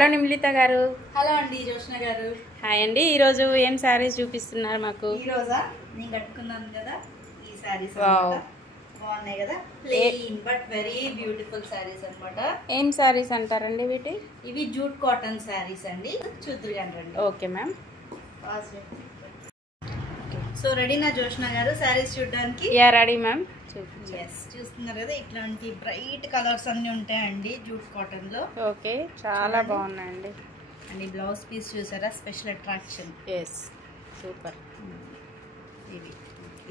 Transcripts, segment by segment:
Hello నిమ్లిత గారు. Hello అండి జోష్న గారు. హాయ్ అండి. ఈరోజు ఏం శారీస్ చూపిస్తున్నారు మాకు? ఈ రోజా నేను కట్టుకున్నాను కదా ఈ శారీస్ బాగున్నాయి కదా, plain but very beautiful saris అన్నమాట. ఏం శారీస్ అంటారండి వీటి? ఇవి జూట్ కాటన్ శారీస్ అండి, చూద్దరు కానీ. Okay ma'am. సో రెడీనా జోష్న గారు శారీస్ చూడడానికి? Yeah ready ma'am. చూస్తున్నారు కదా, ఇట్లాంటి బ్రైట్ కలర్స్ అన్ని ఉంటాయండి జూట్ కాటన్ లో. ఓకే, చాలా బాగున్నాయండి. అండ్ ఈ బ్లౌజ్ పీస్ చూసారా, స్పెషల్ అట్రాక్షన్. Yes, super. ఇవి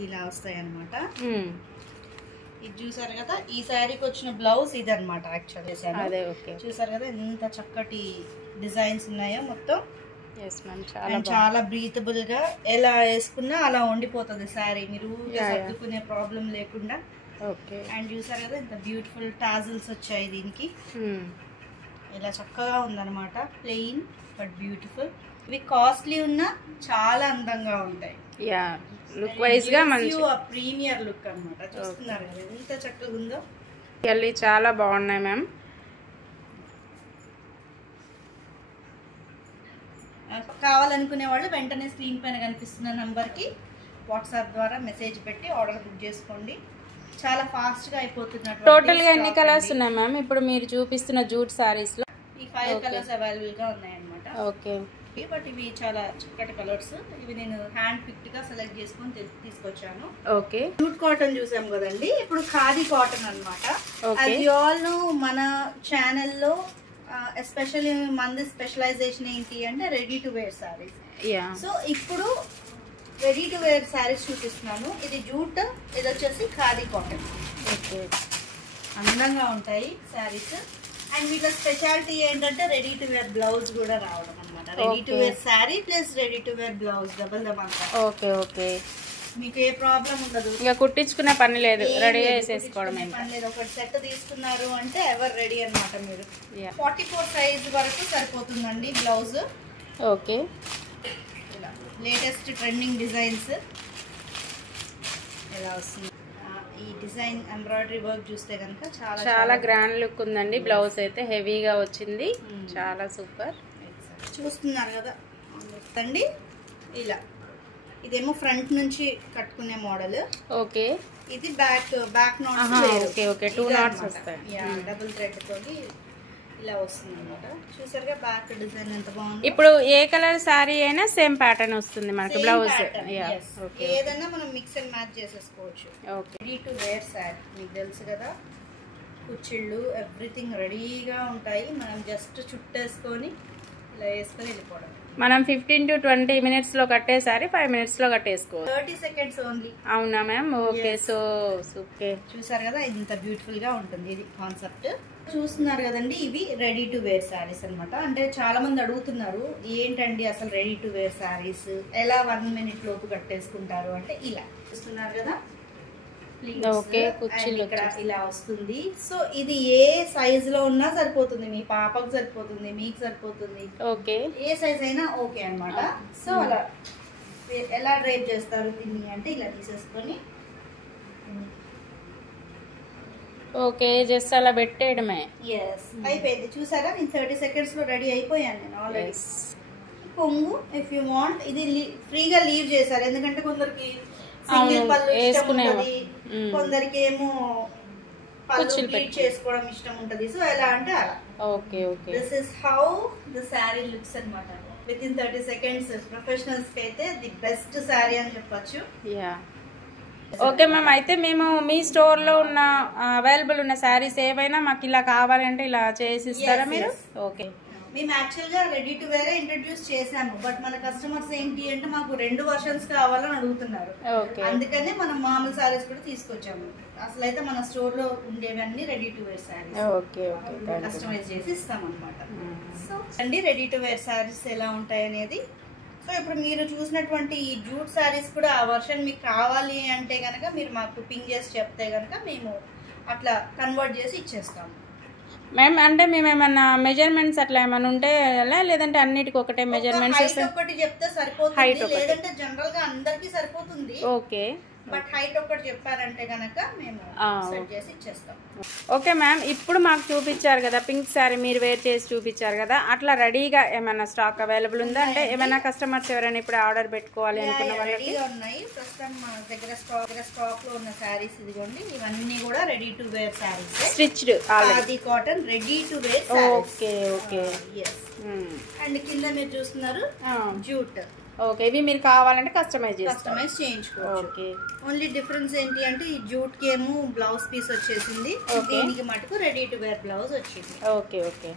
ఇలా వస్తాయి అన్నమాట. ఇది చూసారు కదా, ఈ శారీకి వచ్చిన బ్లౌజ్ ఇది అనమాట. యాక్చువల్లీ చూసారు కదా ఎంత చక్కటి డిజైన్స్ ఉన్నాయో మొత్తం. చాలా బ్రీతబుల్ గా ఎలా వేసుకున్నా అలా ఉండిపోతుంది శారీ, మీరు సర్దుకునే ప్రాబ్లం లేకుండా. అండ్ చూసారు కదా ఎంత బ్యూటిఫుల్ టాజిల్స్ వచ్చాయి దీనికి. ఇలా చక్కగా ఉందన్నమాట, ప్లెయిన్ బట్ బ్యూటిఫుల్. ఇవి కాస్ట్లీ ఉన్నా చాలా అందంగా ఉంటాయి. లుక్ వైజ్ గా మంచి ప్రీమియర్ లుక్ అన్నమాట. చూస్తున్నారు కదా ఎంత చక్కగా ఉందో. చాలా బాగున్నాయి మ్యామ్. కావాలనుకునే వాళ్ళు వెంటనే స్క్రీన్ పైన కనిపిస్తున్న నంబర్ కి వాట్సాప్ ద్వారా మెసేజ్ పెట్టి ఆర్డర్ బుక్ చేసుకోండి. చాలా ఫాస్ట్ గా అయిపోతున్నట్టు. టోటల్ గా ఎన్ని కలర్స్ ఉన్నాయి మ్యామ్ ఇప్పుడు మీరు చూపిస్తున్న జూట్ సారీస్ లో? ఈ 5 కలర్స్ అవైలబుల్ గా ఉన్నాయి అన్నమాట. ఓకే, బట్ ఇవి చాలా చక్కటి కలర్స్. ఇవి నేను హ్యాండ్ పిక్డ్ గా సెలెక్ట్ చేసుకొని తీసుకొచ్చాను. ఓకే, జూట్ కాటన్ చూసాం కదండి, ఇప్పుడు ఖాదీ కాటన్ అన్నమాట. అది ఆల్ మన ఛానల్లో ఎస్పెషల్లీ మంది స్పెషలైజేషన్ ఏంటి అంటే ready to wear saris. So ఇప్పుడు రెడీ టు వేర్ శారీస్ చూపిస్తున్నాను. ఇది జూట్, ఇది వచ్చేసి ఖాదీ కాటన్. ఓకే, అందంగా ఉంటాయి శారీస్. అండ్ వీళ్ళ స్పెషాలిటీ ఏంటంటే రెడీ టు వేర్ బ్లౌజ్ కూడా రావడం అనమాట. Ready to wear sari plus ready to wear blouse double ధమాకా. ఓకే ఓకే, మీకు ఏ ప్రాబ్లం ఉండదు, ఇక కుట్టించుకునే పని లేదు, రెడీగా వేసేసుకోవడం పని లేదు. ఒకటి సెట్ తీసుకున్నారు అంటే ఎవరు రెడీ అనమాట. మీరు 44 సైజ్ వరకు సరిపోతుందండి బ్లౌజ్. ఓకే, ఇలా లేటెస్ట్ ట్రెండింగ్ డిజైన్స్ ఎలా వస్తుంది. ఈ డిజైన్ ఎంబ్రాయిడరీ వర్క్ చూస్తే కనుక చాలా గ్రాండ్ లుక్ ఉందండి. బ్లౌజ్ అయితే హెవీగా వచ్చింది, చాలా సూపర్. చూస్తున్నారు కదా అండి, ఇలా ఇదేమో ఫ్రంట్ నుంచి కట్టుకునే మోడల్. ఓకే, ఇది back knots. Okay okay, 2 knots వస్తాయి. డబుల్ థ్రెడ్ తోటి ఇలా వస్తుంది అన్నమాట. చూసారుగా బ్యాక్ డిజైన్ ఎంత బాగుంది. ఇప్పుడు ఏ కలర్ సారీ అయినా సేమ్ ప్యాటర్న్ వస్తుంది మనకి బ్లౌజ్. ఏదైనా మనం మిక్స్ అండ్ మ్యాచ్ చేసేసుకోవచ్చు. రెడీ టు వేర్ శారీ మీకు తెలుసు కదా, కుచ్చిళ్ళు ఎవ్రీథింగ్ రెడీగా ఉంటాయి. మనం జస్ట్ చుట్టేసుకొని ఇలా వేసుకొని వెళ్ళిపోవడం. మనం 15 to 20 minutes లో కట్టేసారి 5 minutes లో కట్టేసుకోవచ్చు. 30 seconds ఓన్లీ. అవునా మ్యామ్? Okay, so okay. చూసారు కదా ఇంత బ్యూటిఫుల్ గా ఉంటుంది ఇది కాన్సెప్ట్. చూస్తున్నారు కదండి, ఇవి రెడీ టు వేర్ శారీస్ అనమాట. అంటే చాలా మంది అడుగుతున్నారు ఏంటండి అసలు రెడీ టు వేర్ శారీస్ ఎలా 1 minute లోపు కట్టేసుకుంటారు అంటే, ఇలా చూస్తున్నారు కదా ఇక్కడ ఇలా వస్తుంది. సో ఇది ఏ సైజ్ లో ఉన్నా సరిపోతుంది, మీ పాపకు సరిపోతుంది, మీకు సరిపోతుంది, ఓకే ఏ సైజ్ అయినా ఓకే అనమాట. సో అలా ఎలా డ్రైప్ చేస్తారు దీన్ని అంటే ఇలా తీసేసుకొని ఓకే జస్ట్ అలా పెట్టేయడమే. అయిపోయింది. చూసారా నేను 30 seconds లో రెడీ అయిపోయాను నేను ఆల్రెడీ. కొంగు ఇఫ్ యూ వాంట్ ఇది ఫ్రీగా లీవ్ చేశారు, ఎందుకంటే కొందరికి సింగిల్ పళ్ళు ఇష్టం ఉంటది, కొందరికి ఏమో పళ్ళు బీట్ చేసుకోవడం ఇష్టం ఉంటది. సో ఎలా అంటే అలా. Okay okay, this is how the sari looks అన్నమాట. విత్ ఇన్ 30 seconds ప్రొఫెషనల్స్ కి అయితే ది బెస్ట్ శారీ అని చెప్పొచ్చు. ఓకే మ్యామ్, అయితే మేము మీ స్టోర్ లో ఉన్న అవైలబుల్ ఉన్న శారీస్ ఏవైనా మాకు ఇలా కావాలంటే ఇలా చేసి ఇస్తారా మీరు? ఓకే, మేము యాక్చువల్ గా రెడీ టు వేరే ఇంట్రడ్యూస్ చేసాము, బట్ మన కస్టమర్స్ ఏంటి అంటే మాకు 2 versions కావాలని అడుగుతున్నారు. అందుకనే మనం మామూలు సారీస్ కూడా తీసుకొచ్చాము. అసలు అయితే మన స్టోర్ లో ఉండేవన్నీ ready to wear saris customize చేసి ఇస్తాం అనమాట. సో అండి రెడీ టు వేర్ సారీస్ ఎలా ఉంటాయి అనేది. సో ఇప్పుడు మీరు చూసినటువంటి ఈ జూట్ సారీస్ కూడా ఆ వర్షన్ మీకు కావాలి అంటే కనుక మీరు మాకు పింగ్ చేసి చెప్తే కనుక మేము అట్లా కన్వర్ట్ చేసి ఇచ్చేస్తాము. మ్యామ్ అంటే మేము ఏమన్నా మెజర్మెంట్స్ అట్లా ఏమైనా ఉంటే లేదంటే అన్నిటికి ఒకటే మెజర్మెంట్స్? ఒకటి చెప్తే సరిపోతుంది, లేదంటే జనరల్ గా అందరికి సరిపోతుంది. ఓకే, బట్ హైట్ ఒకటి చెప్పారంటే గనక మేము సెట్ చేసి ఇచ్చేస్తాం. ఓకే మ్యామ్, ఇప్పుడు మాకు చూపించారు కదా పింక్ శారీ మీరు వేర్ చేసి చూపించారు కదా, అట్లా రెడీగా ఏమైనా స్టాక్ అవైలబుల్ ఉందా? అంటే ఏమైనా కస్టమర్స్ ఎవరైనా ఇప్పుడు ఆర్డర్ పెట్టుకోవాలి అనుకున్న వాళ్ళకి ఉన్నాయి. ప్రస్తుతం మన దగ్గర స్టాక్ లో ఉన్న శారీస్ ఇదిగోండి, ఇవన్నీ కూడా ready to wear saris, stitched ఆది cotton ready to wear. Okay okay. And కింద మీరు చూస్తున్నారు జూట్. ఓకే, ఇవి మీరు కావాలంటే కస్టమైజ్ చేయించుకోవచ్చు. ఓకే, ఓన్లీ డిఫరెన్స్ ఏంటి అంటే ఈ జూట్ కి ఏమో బ్లౌజ్ పీస్ వచ్చేసింది, దీనికి మటుకు రెడీ టు వేర్ బ్లౌజ్ వచ్చింది. Okay okay.